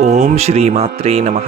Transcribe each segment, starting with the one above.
ఓం శ్రీమాత్రే నమ.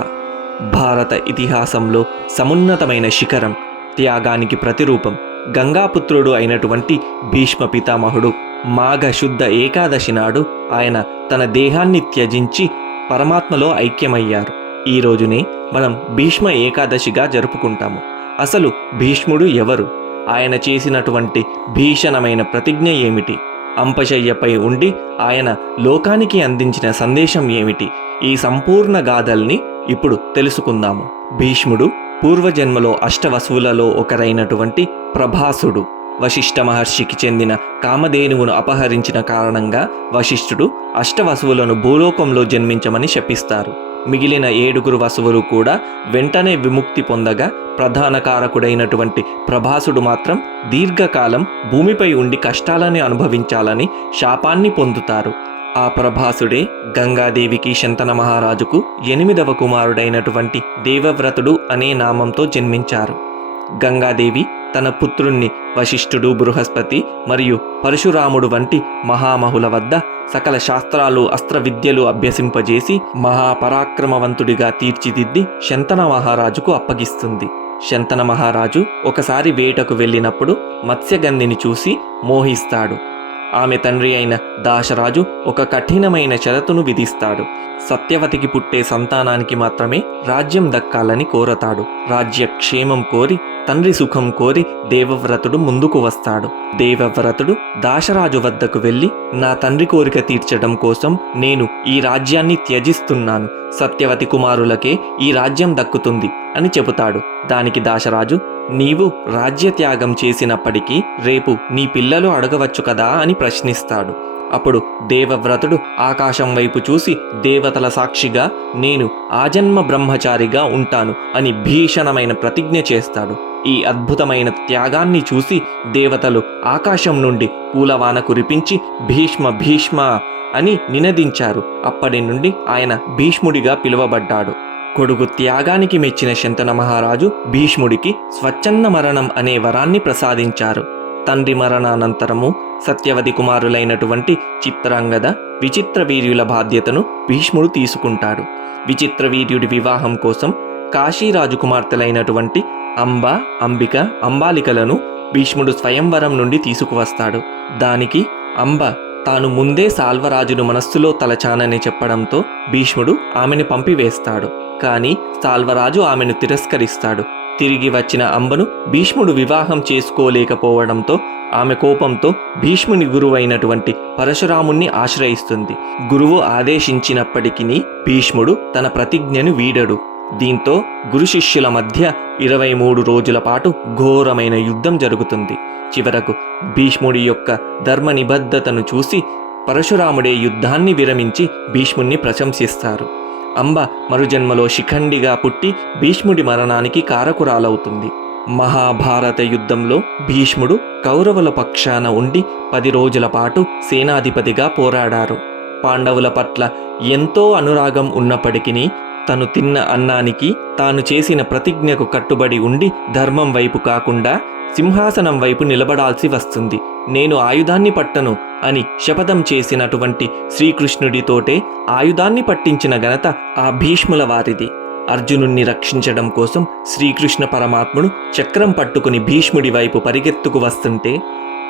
భారత ఇతిహాసంలో సమున్నతమైన శిఖరం త్యాగానికి ప్రతిరూపం గంగాపుత్రుడు అయినటువంటి భీష్మ పితామహుడు మాఘ శుద్ధ ఏకాదశి నాడు ఆయన తన దేహాన్ని త్యజించి పరమాత్మలో ఐక్యమయ్యారు. ఈ రోజునే మనం భీష్మ ఏకాదశిగా జరుపుకుంటాము. అసలు భీష్ముడు ఎవరు? ఆయన చేసినటువంటి భీషణమైన ప్రతిజ్ఞ ఏమిటి? అంపశయ్యపై ఉండి ఆయన లోకానికి అందించిన సందేశం ఏమిటి? ఈ సంపూర్ణ గాథల్ని ఇప్పుడు తెలుసుకుందాము. భీష్ముడు పూర్వజన్మలో అష్టవసువులలో ఒకరైనటువంటి ప్రభాసుడు. వశిష్ఠ మహర్షికి చెందిన కామధేనువును అపహరించిన కారణంగా వశిష్ఠుడు అష్టవసువులను భూలోకంలో జన్మించమని శపిస్తారు. మిగిలిన ఏడుగురు వసువులు కూడా వెంటనే విముక్తి పొందగా ప్రధాన కారకుడైనటువంటి ప్రభాసుడు మాత్రం దీర్ఘకాలం భూమిపై ఉండి కష్టాలని అనుభవించాలని శాపాన్ని పొందుతారు. ఆ ప్రభాసుడే గంగాదేవికి శంతన మహారాజుకు ఎనిమిదవ కుమారుడైనటువంటి దేవవ్రతుడు అనే నామంతో జన్మించారు. గంగాదేవి తన పుత్రుణ్ణి వశిష్ఠుడు బృహస్పతి మరియు పరశురాముడు వంటి మహామహుల వద్ద సకల శాస్త్రాలు అస్త్ర విద్యలు అభ్యసింపజేసి మహాపరాక్రమవంతుడిగా తీర్చిదిద్ది శంతన మహారాజుకు అప్పగిస్తుంది. శంతన మహారాజు ఒకసారి వేటకు వెళ్ళినప్పుడు మత్స్యగంధిని చూసి మోహిస్తాడు. ఆమె తండ్రి అయిన దాశరాజు ఒక కఠినమైన షరతును విధిస్తాడు. సత్యవతికి పుట్టే సంతానానికి మాత్రమే రాజ్యం దక్కాలని కోరతాడు. రాజ్య క్షేమం కోరి తండ్రి సుఖం కోరి దేవవ్రతుడు ముందుకు వస్తాడు. దేవవ్రతుడు దాశరాజు వద్దకు వెళ్ళి నా తండ్రి కోరిక తీర్చడం కోసం నేను ఈ రాజ్యాన్ని త్యజిస్తున్నాను. సత్యవతి కుమారులకే ఈ రాజ్యం దక్కుతుంది అని చెబుతాడు. దానికి దాశరాజు నీవు రాజ్యత్యాగం చేసినప్పటికీ రేపు నీ పిల్లలు అడగవచ్చు కదా అని ప్రశ్నిస్తాడు. అప్పుడు దేవవ్రతుడు ఆకాశం వైపు చూసి దేవతల సాక్షిగా నేను ఆజన్మ బ్రహ్మచారిగా ఉంటాను అని భీషణమైన ప్రతిజ్ఞ చేస్తాడు. ఈ అద్భుతమైన త్యాగాన్ని చూసి దేవతలు ఆకాశం నుండి పూలవాన కురిపించి భీష్మ భీష్మ అని నినదించారు. అప్పటి నుండి ఆయన భీష్ముడిగా పిలువబడ్డాడు. కొడుకు త్యాగానికి మెచ్చిన శంతన మహారాజు భీష్ముడికి స్వచ్ఛంద మరణం అనే వరాన్ని ప్రసాదించారు. తండ్రి మరణానంతరము సత్యవతి కుమారులైనటువంటి చిత్రాంగద విచిత్ర వీర్యుల బాధ్యతను భీష్ముడు తీసుకుంటాడు. విచిత్ర వీర్యుడి వివాహం కోసం కాశీ కుమార్తెలైనటువంటి అంబ అంబిక అంబాలికలను భీష్ముడు స్వయంవరం నుండి తీసుకువస్తాడు. దానికి అంబ తాను ముందే సాల్వరాజును మనస్సులో తలచానని చెప్పడంతో భీష్ముడు ఆమెను పంపివేస్తాడు. కానీ సాల్వరాజు ఆమెను తిరస్కరిస్తాడు. తిరిగి వచ్చిన అంబను భీష్ముడు వివాహం చేసుకోలేకపోవడంతో ఆమె కోపంతో భీష్ముని గురువైనటువంటి పరశురాముణ్ణి ఆశ్రయిస్తుంది. గురువు ఆదేశించినప్పటికీ భీష్ముడు తన ప్రతిజ్ఞను వీడడు. దీంతో గురు శిష్యుల మధ్య ఇరవై మూడు రోజుల పాటు ఘోరమైన యుద్ధం జరుగుతుంది. చివరకు భీష్ముడి యొక్క ధర్మ నిబద్ధతను చూసి పరశురాముడే యుద్ధాన్ని విరమించి భీష్ముణ్ణి ప్రశంసిస్తారు. అంబ మరుజన్మలో శిఖండిగా పుట్టి భీష్ముడి మరణానికి కారకురాలవుతుంది. మహాభారత యుద్ధంలో భీష్ముడు కౌరవుల పక్షాన ఉండి పది రోజుల పాటు సేనాధిపతిగా పోరాడారు. పాండవుల పట్ల ఎంతో అనురాగం ఉన్నప్పటికీ తను తిన్న అన్నానికి తాను చేసిన ప్రతిజ్ఞకు కట్టుబడి ఉండి ధర్మం వైపు కాకుండా సింహాసనం వైపు నిలబడాల్సి వస్తుంది. నేను ఆయుధాన్ని పట్టను అని శపథం చేసినటువంటి శ్రీకృష్ణుడితోటే ఆయుధాన్ని పట్టించిన ఘనత ఆ భీష్ముల వారిది. అర్జునుణ్ణి రక్షించడం కోసం శ్రీకృష్ణ పరమాత్ముడు చక్రం పట్టుకుని భీష్ముడి వైపు పరిగెత్తుకు వస్తుంటే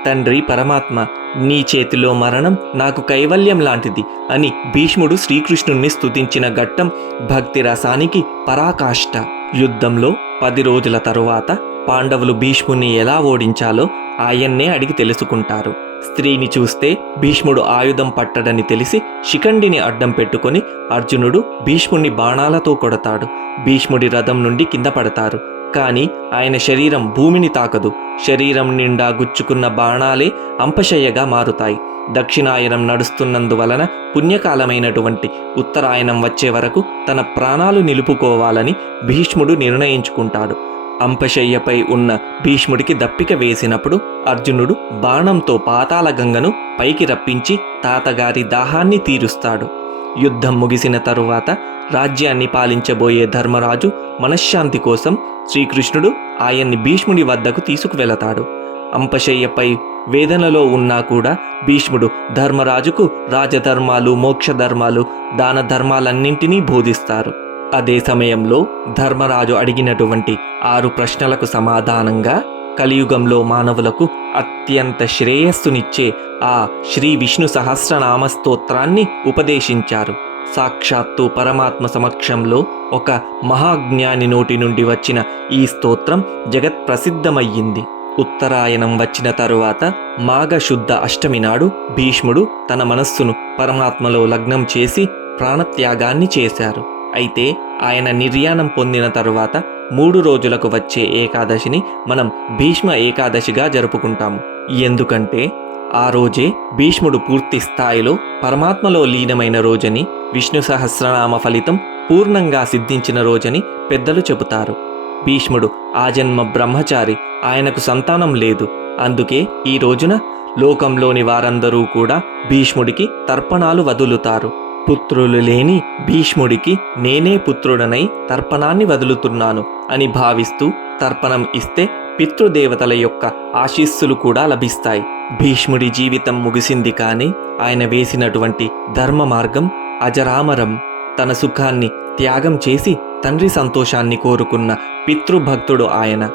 తండ్రి పరమాత్మ నీ చేతిలో మరణం నాకు కైవల్యం లాంటిది అని భీష్ముడు శ్రీకృష్ణుణ్ణి స్తుతించిన ఘట్టం భక్తి రసానికి పరాకాష్ట. యుద్ధంలో పది రోజుల తరువాత పాండవులు భీష్ముణ్ణి ఎలా ఓడించాలో ఆయన్నే అడిగి తెలుసుకుంటారు. స్త్రీని చూస్తే భీష్ముడు ఆయుధం పట్టడని తెలిసి శిఖండిని అడ్డం పెట్టుకొని అర్జునుడు భీష్ముణ్ణి బాణాలతో కొడతాడు. భీష్ముడి రథం నుండి కింద పడతారు. కానీ ఆయన శరీరం భూమిని తాకదు. శరీరం నిండా గుచ్చుకున్న బాణాలే అంపశయ్యగా మారుతాయి. దక్షిణాయనం నడుస్తున్నందువలన పుణ్యకాలమైనటువంటి ఉత్తరాయణం వచ్చే వరకు తన ప్రాణాలు నిలుపుకోవాలని భీష్ముడు నిర్ణయించుకుంటాడు. అంపశయ్యపై ఉన్న భీష్ముడికి దప్పిక వేసినప్పుడు అర్జునుడు బాణంతో పాతాళగంగను పైకి రప్పించి తాతగారి దాహాన్ని తీరుస్తాడు. యుద్ధం ముగిసిన తరువాత రాజ్యాన్ని పాలించబోయే ధర్మరాజు మనశ్శాంతి కోసం శ్రీకృష్ణుడు ఆయన్ని భీష్ముడి వద్దకు తీసుకువెళతాడు. అంపశయ్యపై వేదనలో ఉన్నా కూడా భీష్ముడు ధర్మరాజుకు రాజధర్మాలు మోక్షధర్మాలు దాన ధర్మాలన్నింటినీ బోధిస్తారు. అదే సమయంలో ధర్మరాజు అడిగినటువంటి ఆరు ప్రశ్నలకు సమాధానంగా కలియుగంలో మానవులకు అత్యంత శ్రేయస్సునిచ్చే ఆ శ్రీ విష్ణు సహస్రనామ స్తోత్రాన్ని ఉపదేశించారు. సాక్షాత్తు పరమాత్మ సమక్షంలో ఒక మహాజ్ఞాని నోటి నుండి వచ్చిన ఈ స్తోత్రం జగత్ ప్రసిద్ధమయ్యింది ఉత్తరాయణం వచ్చిన తరువాత మాఘశుద్ధ అష్టమి నాడు భీష్ముడు తన మనస్సును పరమాత్మలో లగ్నం చేసి ప్రాణత్యాగాన్ని చేశారు. అయితే ఆయన నిర్యాణం పొందిన తరువాత మూడు రోజులకు వచ్చే ఏకాదశిని మనం భీష్మ ఏకాదశిగా జరుపుకుంటాము. ఎందుకంటే ఆ రోజే భీష్ముడు పూర్తి స్థాయిలో పరమాత్మలో లీనమైన రోజని విష్ణు సహస్రనామ ఫలితం పూర్ణంగా సిద్ధించిన రోజని పెద్దలు చెబుతారు. భీష్ముడు ఆజన్మ బ్రహ్మచారి ఆయనకు సంతానం లేదు. అందుకే ఈ రోజున లోకంలోని వారందరూ కూడా భీష్ముడికి తర్పణాలు వదులుతారు. పుత్రులు లేని భీష్ముడికి నేనే పుత్రుడనై తర్పణాన్ని వదులుతున్నాను అని భావిస్తూ తర్పణం ఇస్తే పితృదేవతల యొక్క ఆశీస్సులు కూడా లభిస్తాయి. భీష్ముడి జీవితం ముగిసింది కానీ ఆయన వేసినటువంటి ధర్మ మార్గం అజరామరం. తన సుఖాన్ని త్యాగం చేసి తండ్రి సంతోషాన్ని కోరుకున్న పితృభక్తుడు ఆయన.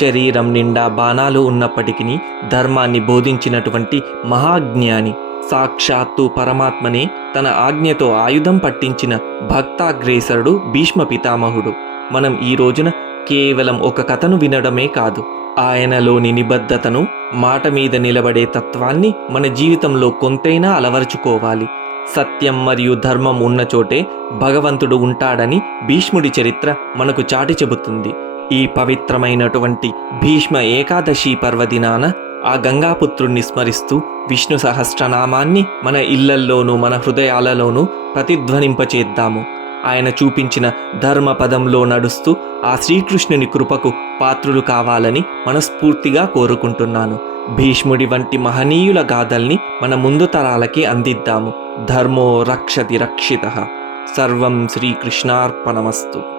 శరీరం నిండా బాణాలు ఉన్నప్పటికీ ధర్మాన్ని బోధించినటువంటి మహాజ్ఞాని. సాక్షాత్తు పరమాత్మనే తన ఆజ్ఞతో ఆయుధం పట్టించిన భక్తాగ్రేసరుడు భీష్మ పితామహుడు. మనం ఈ రోజున కేవలం ఒక కథను వినడమే కాదు ఆయనలోని నిబద్ధతను మాట మీద నిలబడే తత్వాన్ని మన జీవితంలో కొంతైనా అలవరుచుకోవాలి. సత్యం మరియు ధర్మం ఉన్న చోటే భగవంతుడు ఉంటాడని భీష్ముడి చరిత్ర మనకు చాటి చెబుతుంది. ఈ పవిత్రమైనటువంటి భీష్మ ఏకాదశి పర్వదినాన ఆ గంగాపుత్రుణ్ణి స్మరిస్తూ విష్ణు సహస్రనామాన్ని మన ఇళ్ళల్లోనూ మన హృదయాలలోనూ ప్రతిధ్వనింపచేద్దాము. ఆయన చూపించిన ధర్మ పదంలో నడుస్తూ ఆ శ్రీకృష్ణుని కృపకు పాత్రులు కావాలని మనస్ఫూర్తిగా కోరుకుంటున్నాను. భీష్ముడి వంటి మహనీయుల గాథల్ని మన ముందు తరాలకి అందిద్దాము. ధర్మో రక్షతి రక్షిత. సర్వం శ్రీకృష్ణార్పణమస్తు.